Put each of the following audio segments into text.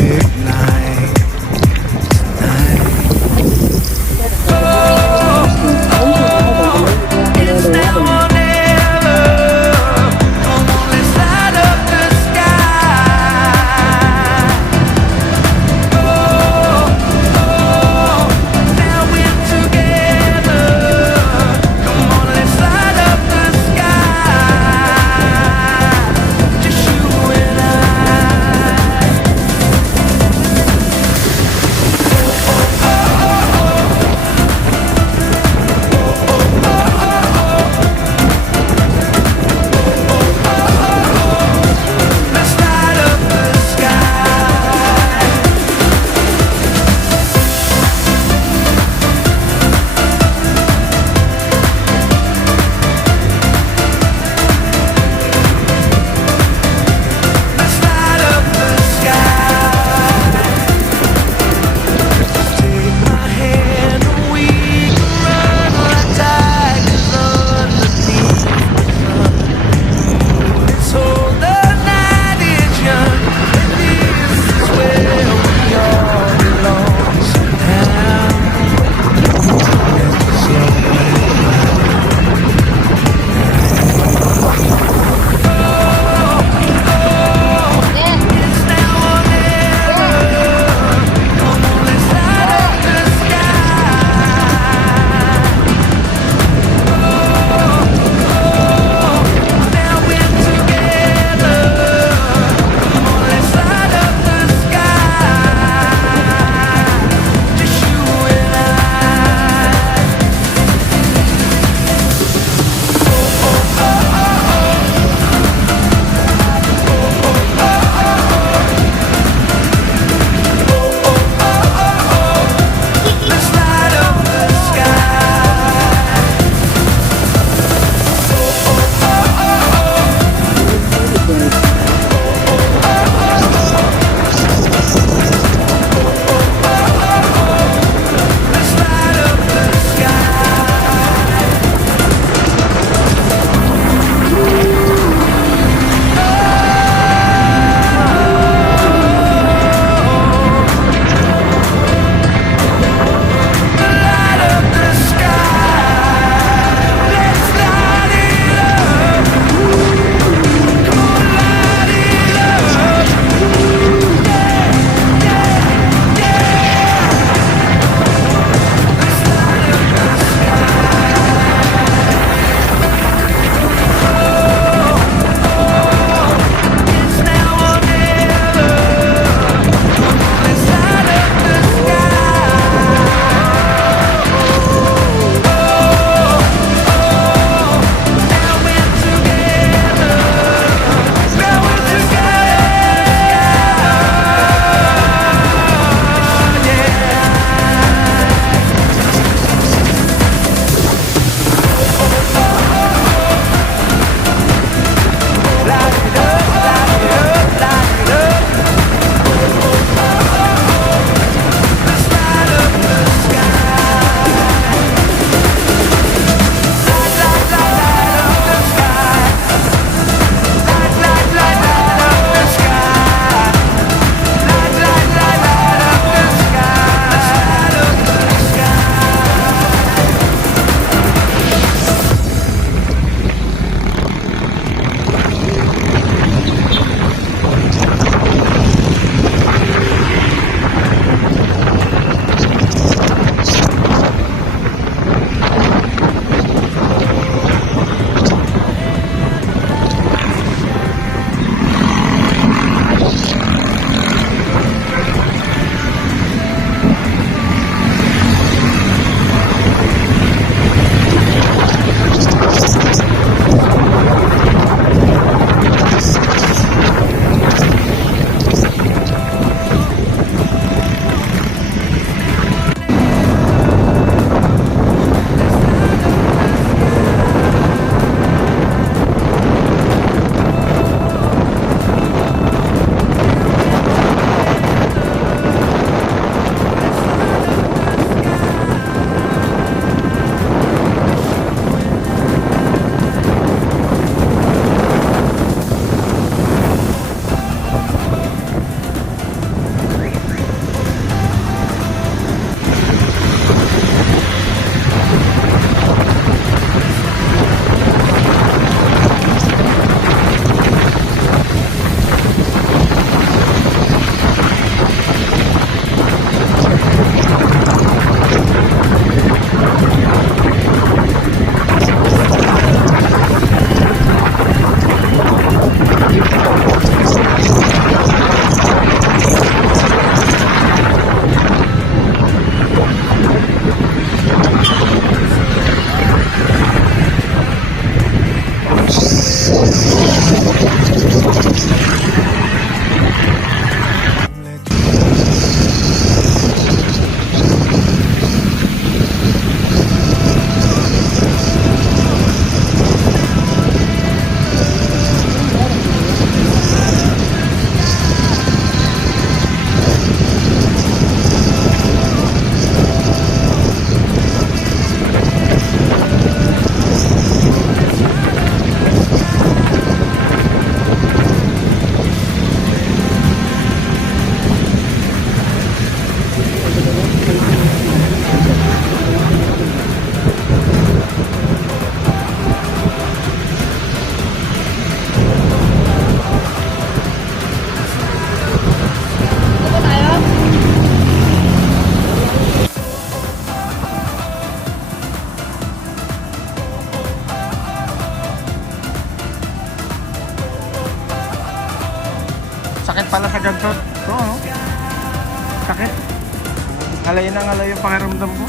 perfect night tonight. It's now or never. Come on, let's light up the sky. Now we're together. Come on, let's light up the sky. Just you and I. Ito, oh. Sakit. Ngalay na ngalay yung pakiramdam ko.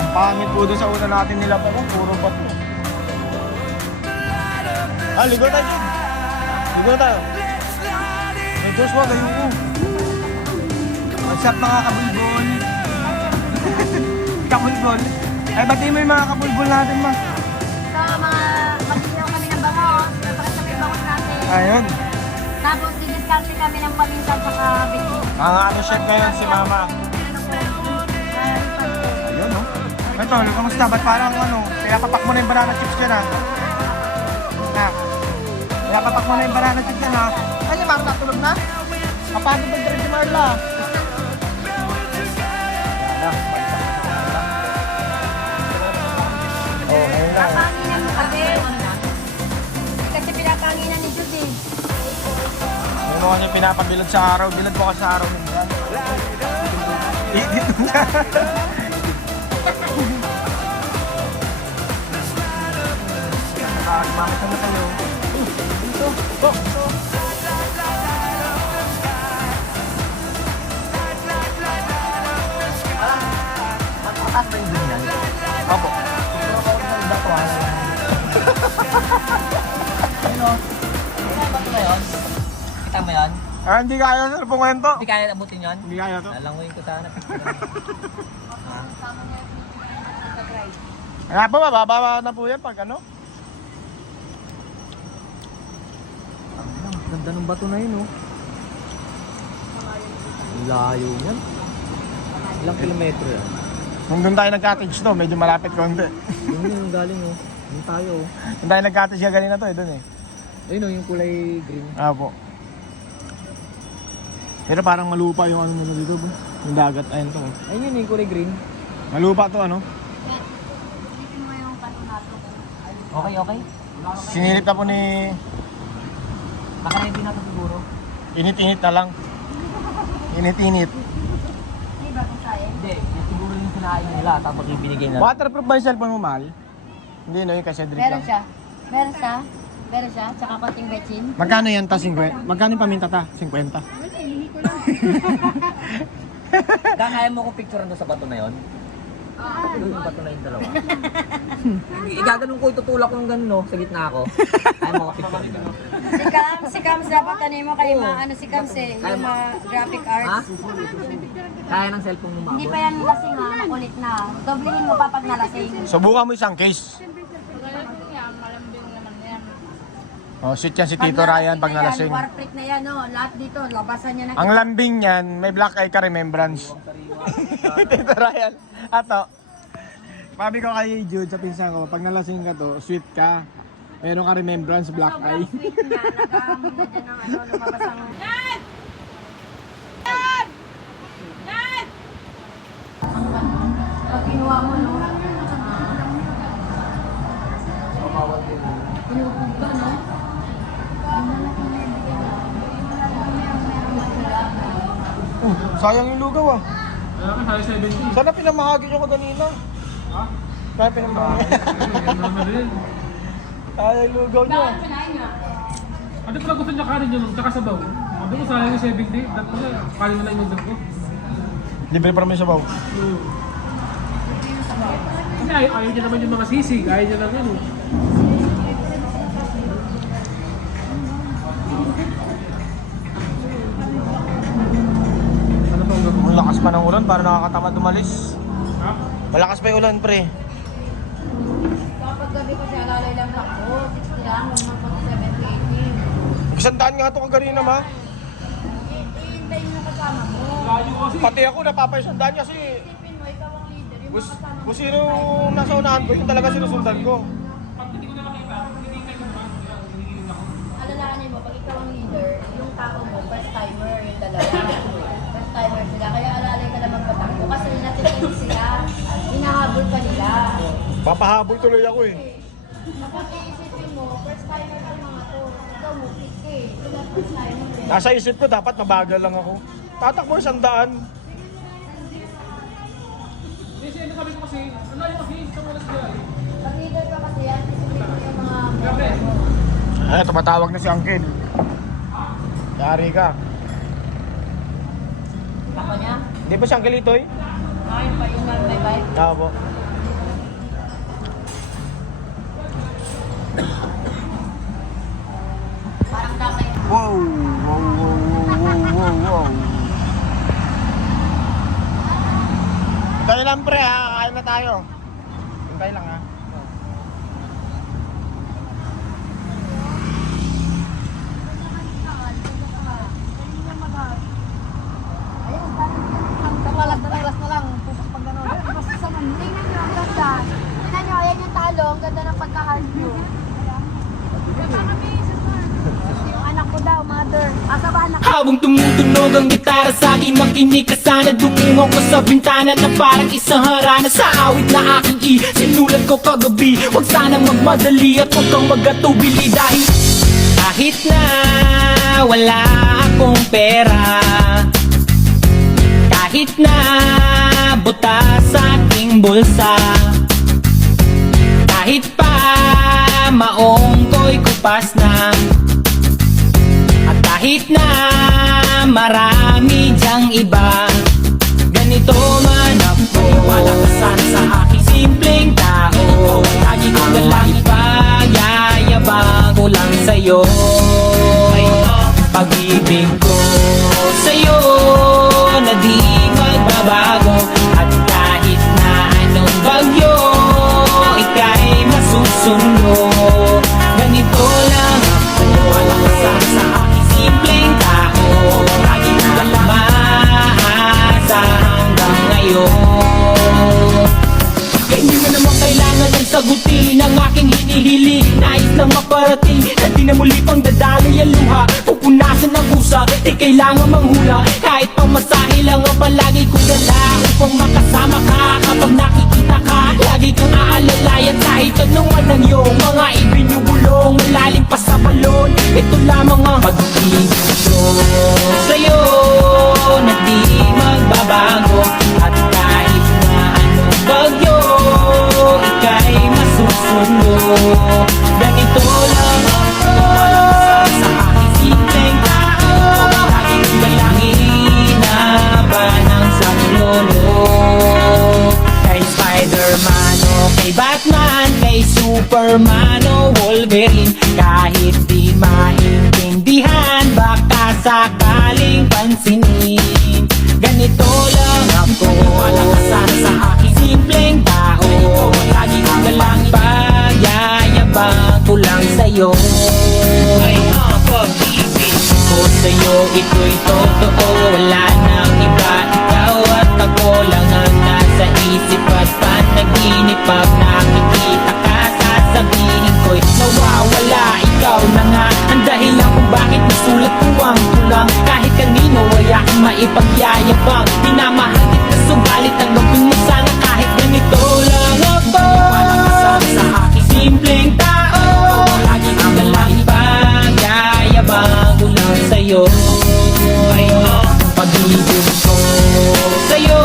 Ang pangit po doon sa una natin nila pa mo, puro bato. Ligo tayo dyan. Ligo tayo. Hey Joshua, gayo ko. What's up mga kabulbol? Kabulbol. Ay, batiin mo yung mga kabulbol natin, ma. So, mga pagkinaw kami ng bangos, napakita may bangos natin. Ayun. Tapos, didiskarte kami ng paminsan sa kabiti. Ang ano chef ngayon si mama. Ayun, no? Ito, kamusta? Ba't parang ano? Kaya papak mo na yung banana chips dyan, ha? Ha? Kaya papak mo na yung banana chips dyan, ha? Ay, si Marla, tulog na? Kapagod ba dyan si Marla? Yan na. Oh, ayun na. Papanginan mo kasi. Kasi pinapanginan ni Judy. Ano mo niya pinapabilad sa araw? Bilad mo ka sa araw minsan. Edit mo niya. Nakakagmamit na tayo. Dito. Oh. Mataas ba yung ganyan? Opo. Pero ako ng batuan. Ano? Ano ba ito na yun? Kita mo yun? Hindi kaya sir, pungwento. Hindi kaya abutin yun? Hindi kaya to. Nalangoyin ko sana. Kaya po, mababa na po yan pag ano. Ang ganda ng bato na yun, oh. Ang layo yan. Ilang kilometro yan? Kung doon tayo nag-cottage to, medyo malapit konti. Yun yung galing, oh. Yung tayo, oh. Doon tayo nag-cottage ka ganina to eh, doon eh. Ayun, oh, yung kulay green. Po. Pero parang malupa yung ano nila dito, bro. Yung dagat, ayun to. Oh. Ayun yun, yung kulay green. Malupa to ano. Isipin mo yung bato nato. Okay, okay. Sinilip na po ni Nakaready na ito siguro. init-init na lang. Init-init. Hindi ba kung kaya? Hindi, yung siguro yung kinain nila tapos yung binigay na. Waterproof ba yung cellphone mo, mahal? Hindi no, yung kasi drip Meron lang. siya. Meron siya. Meron siya. Tsaka konting betchin. Magkano yan ta? 50? Magkano yung paminta ta? 50? Kaya mo ko picture doon sa bato na yun? Doon yung bato na yung dalawa. Igaganon ko, itutulak ko ng gano'n, no? Sa gitna ako. Kaya mo ko picture doon. Si Kams dapat ano mo kayo ano si Kams eh. Yung mga graphic Ha? arts. Kaya ng cellphone mo Hindi maabot. pa yan lasing ha. Makulit na. Doblingin mo pa pag nalasing. Subukan mo isang case. Oh, sweet yan si Tito Ryan pag nalasing. Warprit na yan, no? Lahat dito, labasan niya na. Ang lambing niyan, may black eye ka remembrance. Tito Ryan. Ato. Sabi ko kay Jude sa pinsan ko, pag nalasing ka to, sweet ka. Meron ka remembrance, black eye. Sweet na, nagahamon na dyan ng ano, lumabas ang... Pag kinuha mo, no? Pinupunta, no? Sayang yung lugaw ah. Sana pinamahagi nyo ka ganina. Ha? Sana pinamahagi. Sayang yung lugaw nyo. Ano pala gusto niya kanin yun, tsaka sabaw? Sabi ko sayang yung 70, dapat pala kanin na lang yung dagdag ko. Libre pa naman yung sabaw. Kasi ayaw niya naman yung mga sisig, ayaw niya lang yun. Ano ba ang lakas pa ng ulan para nakakatamad umalis. Ha? Malakas pa yung ulan pre. Kapag gabi kasi alalay lang ako, 60 lang, 1.70, 80. Isang nga ito kaganina ma. Iintayin mo kasama mo. Layo kasi. Pati ako napapaysundan kasi Isipin mo, ikaw ang leader, yung kung, kasama mo. kung sino nasa unahan ko, yun talaga sinusundan ko. Pag hindi ko na nakita, hinihintay ko naman. Hinihintay ako. Alalahanin mo, pag ikaw ang leader, yung tao mo, first timer, yung dalawa. First timer sila, kaya alalay ka na magpatakbo kasi natitin sila, hinahabol ka nila. Papahabol tuloy ako eh. Kapag iisipin mo, first timer ka mga to, ikaw mo, pick eh. Sila first timer eh. Nasa isip ko dapat mabagal lang ako. Tatakbo 100. Kasi ano sabi ko kasi, ang layo kasi, isang oras kaya eh. Pag leader ka kasi, anticipate mo yung mga Grabe. mo. Ay, tumatawag na si Uncle. Yari ka. Ako niya. Di ba si Uncle Itoy? Ayun pa yung may bike. Tama po. Parang tatay. Wow! Wow, wow, wow, wow, wow. Tayo lang pre ha, kakain na tayo. Hintay lang ha. Dalas na lang. Pupas pag gano'n. Basta sa man. Tingnan nyo, ang ganda. Tingnan nyo, ayan yung talo. Ang ganda ng pagka-hard view. Yung anak ko daw, mother. Asa ba anak ko? Habang tumutunog ang gitara sa akin, makinig ka sana. Dumungo ko sa bintana na parang isang harana. Sa awit na aking sinulat ko kagabi. Huwag sanang magmadali at huwag kang magatubili. Dahil kahit na wala akong pera, kahit na buta sa aking bulsa, kahit pa maong ko'y kupas na, at kahit na marami dyang iba, ganito man ako. Wala ka sana sa aking simpleng tao. Lagi ko na lang ipag-yayabang ko lang sa'yo. Pag-ibig ko sa'yo na di magbabago. At kahit na anong bagyo, ika'y masusundo. Ganito lang ako. Wala ka sana sa aking simpleng tao. Lagi ko na lang maasa hanggang ngayon. Kaya hindi mo naman kailangan ng sagutin ang aking hinihiling. Nais lang maparating na di na muli pang dadaloy ang luha. Pupunasan ng kusa, di kailangan manghula. Kahit pang masahe lang ang palagi ko dala upang makasama ka. Kapag nakikita ka, lagi kang aalalayan. Kahit anong ang iyong mga ibinubulong, malalim pa sa balon. Ito lamang ang pag-ibig ko sa'yo na di magbabago. At kahit na anong bagyo, ika'y masusundo. Ganito lang ako, sa aking simpleng tao. Laging dalangin na ba ng saklolo. Kay Spider-Man o kay Batman, kay Superman o Wolverine, kahit di maintindihan, baka sakaling pansinin. Ganito lang ako, wala ka sana sa aking simpleng tao. Lagi ko na lang pagyayabang ko lang sa'yo. Pag-ibig ko sa'yo, ito'y totoo. Wala nang iba, ikaw at ako lang ang nasa isip at panaginip. Pag nakikita ka, sasabihin ko'y nawawala. Ikaw na nga ang dahilan kung bakit nasulat ko ang tulang. Kahit kanino ay aking maipagyayabang. Minamahal kita subalit ang gawin mo sana kahit ganito lang ako. Wala ka sana sa aking simpleng tao. Lagi ko na lang ipagyayabang ko lang sa'yo. Pag-ibig ko sa'yo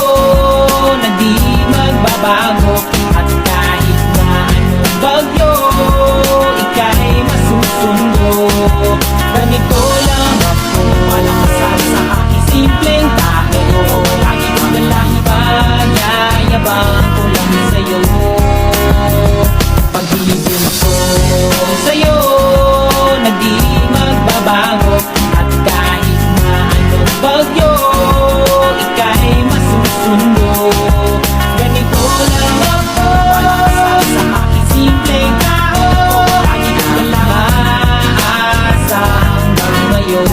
na di magbabago. At kahit na anong bagyo, ika'y masusundo. Ganito lang ako, wala ka sana sa aking simpleng tao. Lagi ko na lang ipagyayabang ko lang sa'yo. Pag-ibig ko sa'yo na di magbabago. At kahit na anong bagyo, ika'y masusundo. Ganito lang ako, wala ka sana sa aking simpleng tao. Lagi ko na lang maasa hanggang ngayon.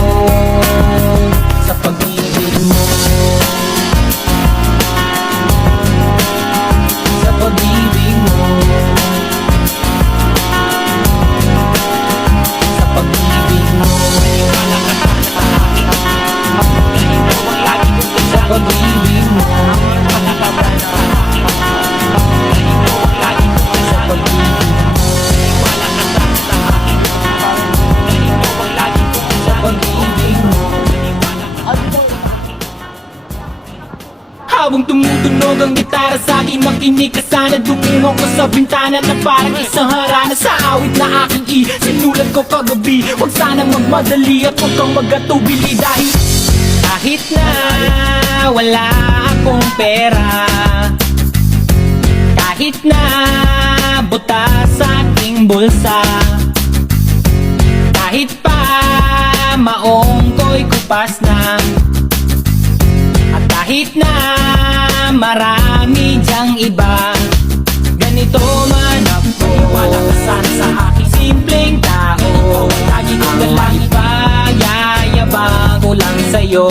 Sa pag-ibig mo, sa pag-ibig mo, sa pag-ibig mo. Wala ka sana sa akin. Ganito ang lagi ko sa pag-ibig mo. Wala ka sana sa akin. Ganito ang lagi ko sa pag-ibig mo. Wala ka sana sa akin. Ganito ang lagi ko sa pag-ibig mo. Habang tumutunog ang gitara sa akin, makinig ka sana. Dumungo ko sa bintana na parang isang harana. Sa awit na aking sinulat katulad ko kagabi. Huwag sanang magmadali at huwag kang magatubili. Dahil kahit na wala akong pera, kahit na butas sa aking bulsa, kahit pa maong ko'y kupas na, at kahit na marami dyang iba, ganito man ako, wala ka sana sa aking simpleng tao. Lagi kong galang ipayayabang ko lang sa'yo.